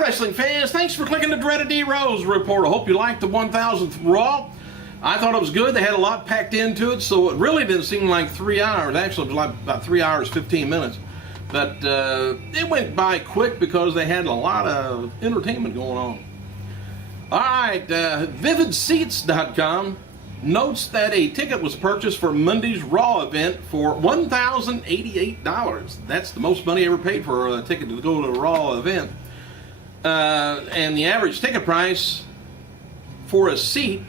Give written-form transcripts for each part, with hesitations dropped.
Hi, wrestling fans. Thanks for clicking the Dreaded D Rose report. I hope you liked the 1000th Raw. I thought it was good. They had a lot packed into it, so it really didn't seem like 3 hours. Actually, it was like about 3 hours, 15 minutes. But it went by quick because they had a lot of entertainment going on. All right, VividSeats.com notes that a ticket was purchased for Monday's Raw event for $1,088. That's the most money ever paid for a ticket to go to a Raw event. And the average ticket price for a seat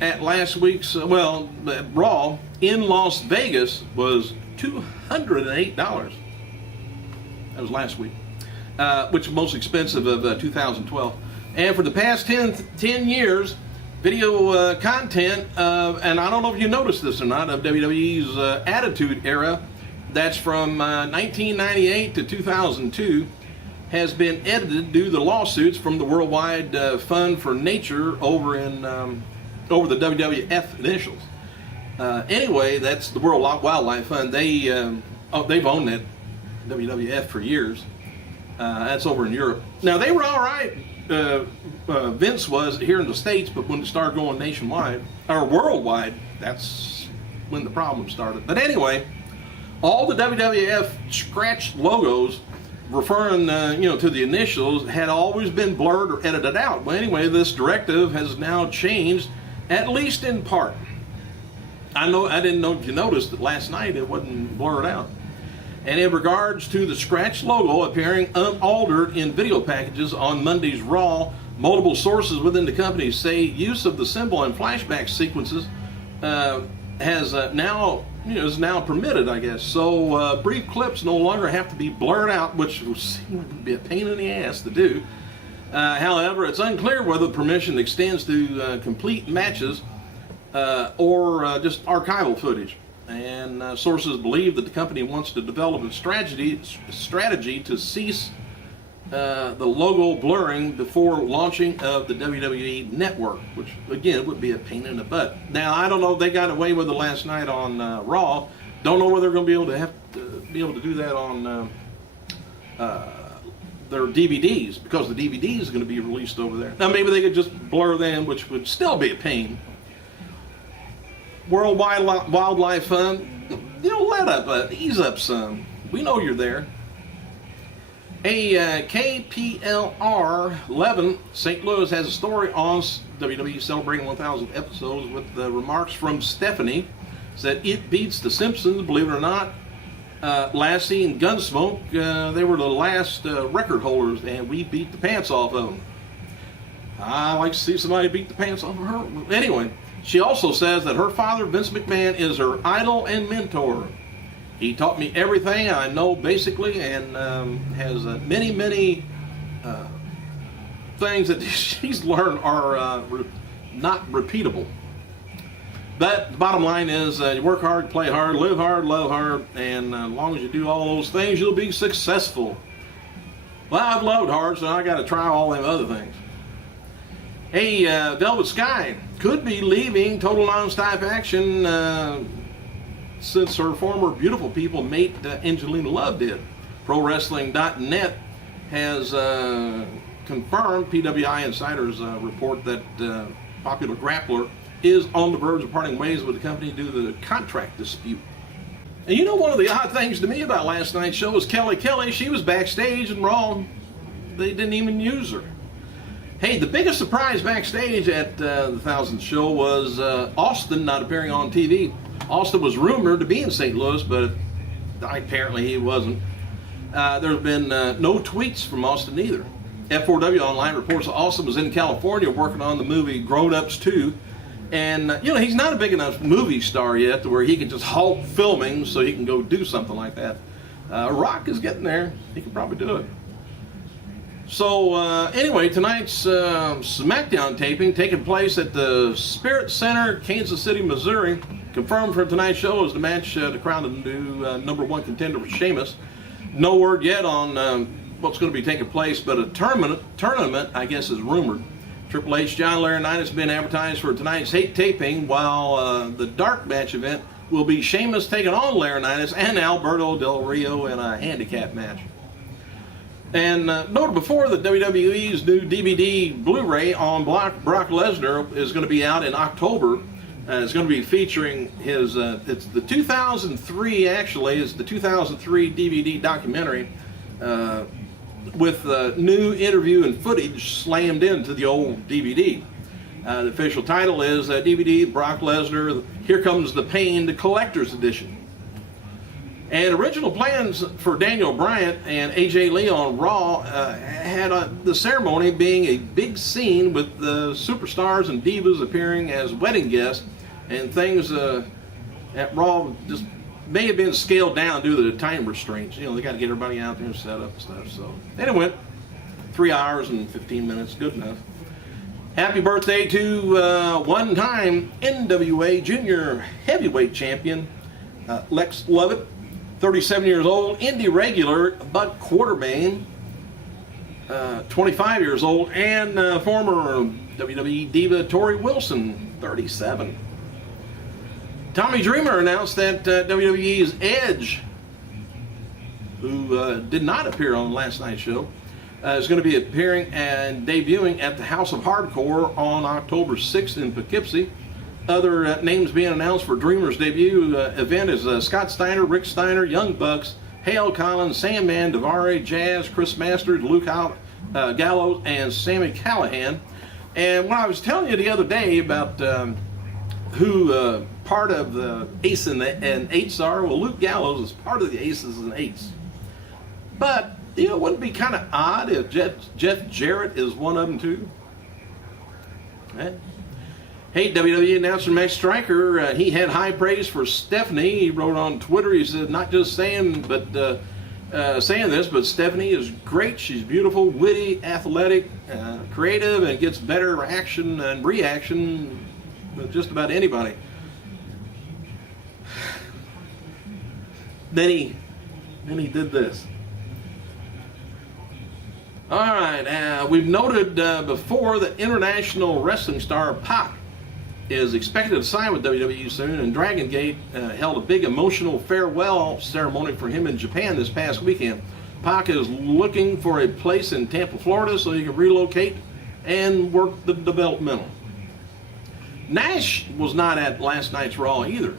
at last week's, Raw in Las Vegas was $208. That was last week, which was most expensive of 2012. And for the past 10 years, video content, and I don't know if you noticed this or not, of WWE's Attitude Era, that's from 1998 to 2002, has been edited due to the lawsuits from the Worldwide Fund for Nature over the WWF initials. Anyway, that's the World Wildlife Fund. They've owned that WWF for years. That's over in Europe. Now, they were all right. Vince was here in the States, but when it started going nationwide or worldwide, that's when the problem started. But anyway, all the WWF scratched logos referring to the initials had always been blurred or edited out. Well, anyway, this directive has now changed, at least in part. I didn't know if you noticed that last night it wasn't blurred out. And in regards to the scratch logo appearing unaltered in video packages on Monday's Raw, multiple sources within the company say use of the symbol in flashback sequences is now permitted, I guess. So brief clips no longer have to be blurred out, which would be a pain in the ass to do. However, it's unclear whether the permission extends to complete matches or just archival footage. And sources believe that the company wants to develop a strategy to cease the logo blurring before launching of the WWE Network, which again would be a pain in the butt. Now, I don't know if they got away with it last night on Raw. Don't know whether they're going to be able to do that on their DVDs, because the DVD is going to be released over there. Now, maybe they could just blur them, which would still be a pain. World Wildlife Fund, let up, ease up some. We know you're there. A KPLR 11 St. Louis has a story on WWE celebrating 1,000 episodes with the remarks from Stephanie. Said it beats The Simpsons, believe it or not. Lassie and Gunsmoke, they were the last record holders, and we beat the pants off of them. I like to see somebody beat the pants off of her. Anyway. She also says that her father, Vince McMahon, is her idol and mentor. He taught me everything I know, basically, and has many things that she's learned are not repeatable. But the bottom line is you work hard, play hard, live hard, love hard, and as long as you do all those things, you'll be successful. Well, I've loved hard, so I got to try all them other things. Hey, Velvet Sky could be leaving Total Non-Stop Action since her former Beautiful People mate Angelina Love did. ProWrestling.net has confirmed PWI Insider's report that popular grappler is on the verge of parting ways with the company due to the contract dispute. And you know, one of the odd things to me about last night's show was Kelly. She was backstage and Raw. They didn't even use her. Hey, the biggest surprise backstage at the 1000th show was Austin not appearing on TV. Austin was rumored to be in St. Louis, but apparently he wasn't. There's been no tweets from Austin either. F4W Online reports that Austin was in California working on the movie Grown Ups 2. And, he's not a big enough movie star yet to where he can just halt filming so he can go do something like that. Rock is getting there. He can probably do it. So anyway, tonight's SmackDown taping taking place at the Spirit Center, Kansas City, Missouri. Confirmed for tonight's show is the match to crown the new #1 contender for Sheamus. No word yet on what's going to be taking place, but a tournament, I guess, is rumored. Triple H, John Laurinaitis has been advertised for tonight's taping, while the dark match event will be Sheamus taking on Laurinaitis and Alberto Del Rio in a handicap match. And noted before that WWE's new DVD Blu-ray on Brock Lesnar is going to be out in October. It's going to be featuring his, it's the 2003, actually, it's the 2003 DVD documentary with new interview and footage slammed into the old DVD. The official title is DVD Brock Lesnar, Here Comes the Pain, the Collector's Edition. And original plans for Daniel Bryan and AJ Lee on Raw had the ceremony being a big scene with the superstars and divas appearing as wedding guests, and things at Raw just may have been scaled down due to the time restraints. You know, they got to get everybody out there and set up and stuff. So, and it went 3 hours and 15 minutes, good enough. Happy birthday to one-time NWA Junior Heavyweight Champion Lex Lovett. 37 years old, indie regular Bud Quartermain, 25 years old, and former WWE diva Tori Wilson, 37. Tommy Dreamer announced that WWE's Edge, who did not appear on last night's show, is going to be appearing and debuting at the House of Hardcore on October 6th in Poughkeepsie. Other names being announced for Dreamer's debut event is Scott Steiner, Rick Steiner, Young Bucks, Hale Collins, Sandman, Devare, Jazz, Chris Masters, Luke Gallows, and Sammy Callahan. And when I was telling you the other day about who part of the Ace and Eights are, well, Luke Gallows is part of the Aces and Eights. But, you know, wouldn't it be kind of odd if Jeff Jarrett is one of them too? Right? Hey, WWE announcer Max Striker, he had high praise for Stephanie. He wrote on Twitter, he said, not just saying this, but Stephanie is great. She's beautiful, witty, athletic, creative, and gets better action and reaction than just about anybody. Then he did this. All right, we've noted before that international wrestling star Pac is expected to sign with WWE soon, and Dragon Gate held a big emotional farewell ceremony for him in Japan this past weekend. Pac is looking for a place in Tampa, Florida, so he can relocate and work the developmental. Nash was not at last night's Raw either,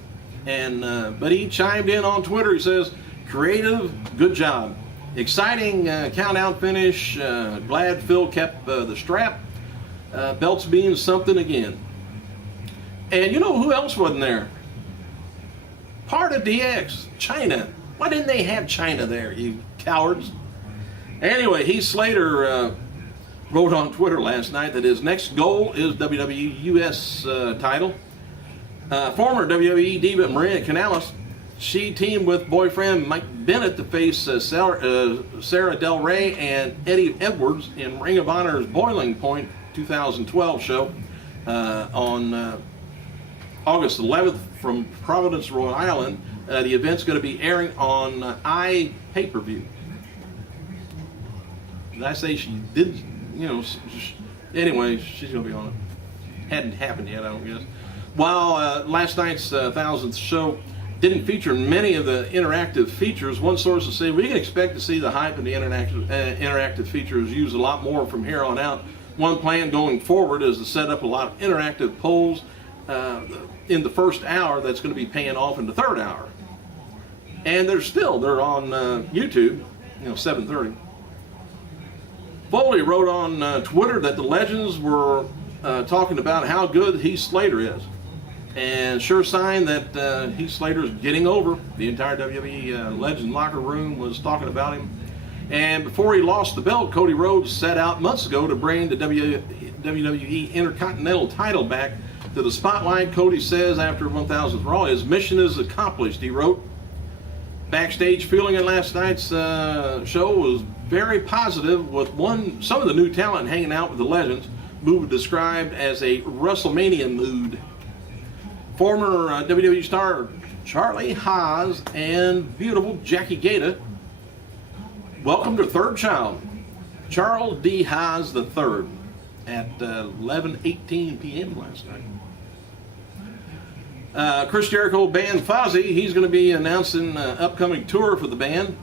and but he chimed in on Twitter. He says, "Creative, good job. Exciting count-out finish. Glad Phil kept the strap. Belts being something again." And you know who else wasn't there? Part of DX, China. Why didn't they have China there, you cowards? Anyway, Heath Slater wrote on Twitter last night that his next goal is WWE US title. Former WWE diva Maria Kanellis, she teamed with boyfriend Mike Bennett to face Sarah Del Rey and Eddie Edwards in Ring of Honor's Boiling Point 2012 show on August 11th from Providence, Rhode Island. The event's going to be airing on iPay-per-view. Did I say she did? You know, anyway, she's going to be on it. Hadn't happened yet, I don't guess. While last night's 1000th show didn't feature many of the interactive features, one source will say we can expect to see the hype and the interactive features used a lot more from here on out. One plan going forward is to set up a lot of interactive polls in the first hour that's going to be paying off in the third hour. And they're on YouTube, 7:30. Foley wrote on Twitter that the legends were talking about how good Heath Slater is. And sure sign that Heath Slater's getting over. The entire WWE legend locker room was talking about him. And before he lost the belt, Cody Rhodes set out months ago to bring the WWE Intercontinental title back to the spotlight. Cody says after 1000th Raw, his mission is accomplished, he wrote. Backstage feeling at last night's show was very positive, with some of the new talent hanging out with the legends, mood described as a WrestleMania mood. Former WWE star CHARLEY Haas and beautiful Jackie Gata welcomed her third child, Charles D. Haas III, at 11:18 p.m. last night. Chris Jericho band Fozzy, he's going to be announcing an upcoming tour for the band.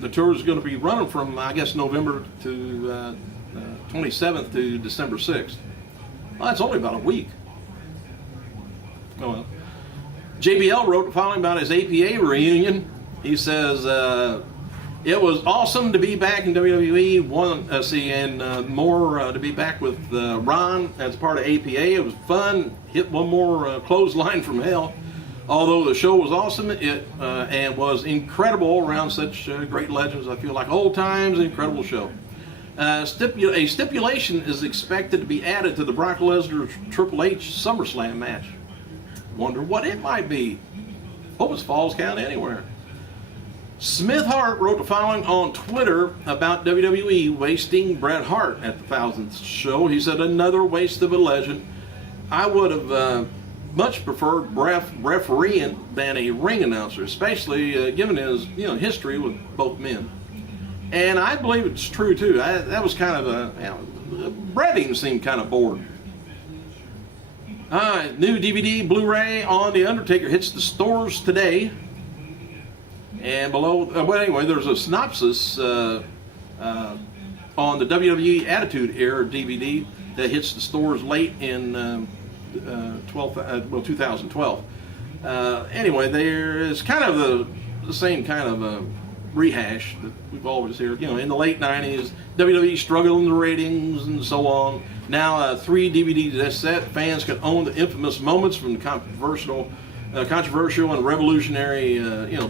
the tour is going to be running from, I guess, November to 27th to December 6th. Well, that's only about a week. Oh well. JBL wrote the following about his APA reunion. He says, it was awesome to be back in WWE, and more to be back with Ron as part of APA. It was fun. Hit one more clothesline from hell. Although the show was awesome, and was incredible around such great legends. I feel like old times, incredible show. A stipulation is expected to be added to the Brock Lesnar Triple H SummerSlam match. Wonder what it might be. Hope it's Falls Count Anywhere. Smith Hart wrote the following on Twitter about WWE wasting Bret Hart at the 1000th show. He said, another waste of a legend. I would have much preferred refereeing than a ring announcer, especially given his history with both men. And I believe it's true too. That was kind of Bret even seemed kind of bored. New DVD Blu-ray on The Undertaker hits the stores today. And below, well, anyway, there's a synopsis on the WWE Attitude Era DVD that hits the stores late in 2012. Anyway, there is kind of the same kind of rehash that we've always heard. In the late 90s, WWE struggled in the ratings and so on. Now, a 3 DVD set, fans can own the infamous moments from the controversial and revolutionary,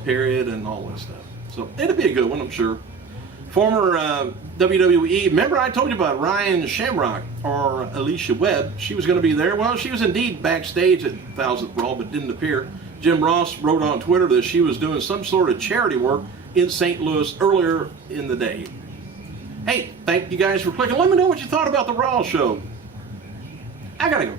period and all that stuff. So it'll be a good one, I'm sure. Former WWE, remember I told you about Ryan Shamrock or Alicia Webb? She was going to be there. Well, she was indeed backstage at 1000th Raw, but didn't appear. Jim Ross wrote on Twitter that she was doing some sort of charity work in St. Louis earlier in the day. Hey, thank you guys for clicking. Let me know what you thought about the Raw show. I gotta go.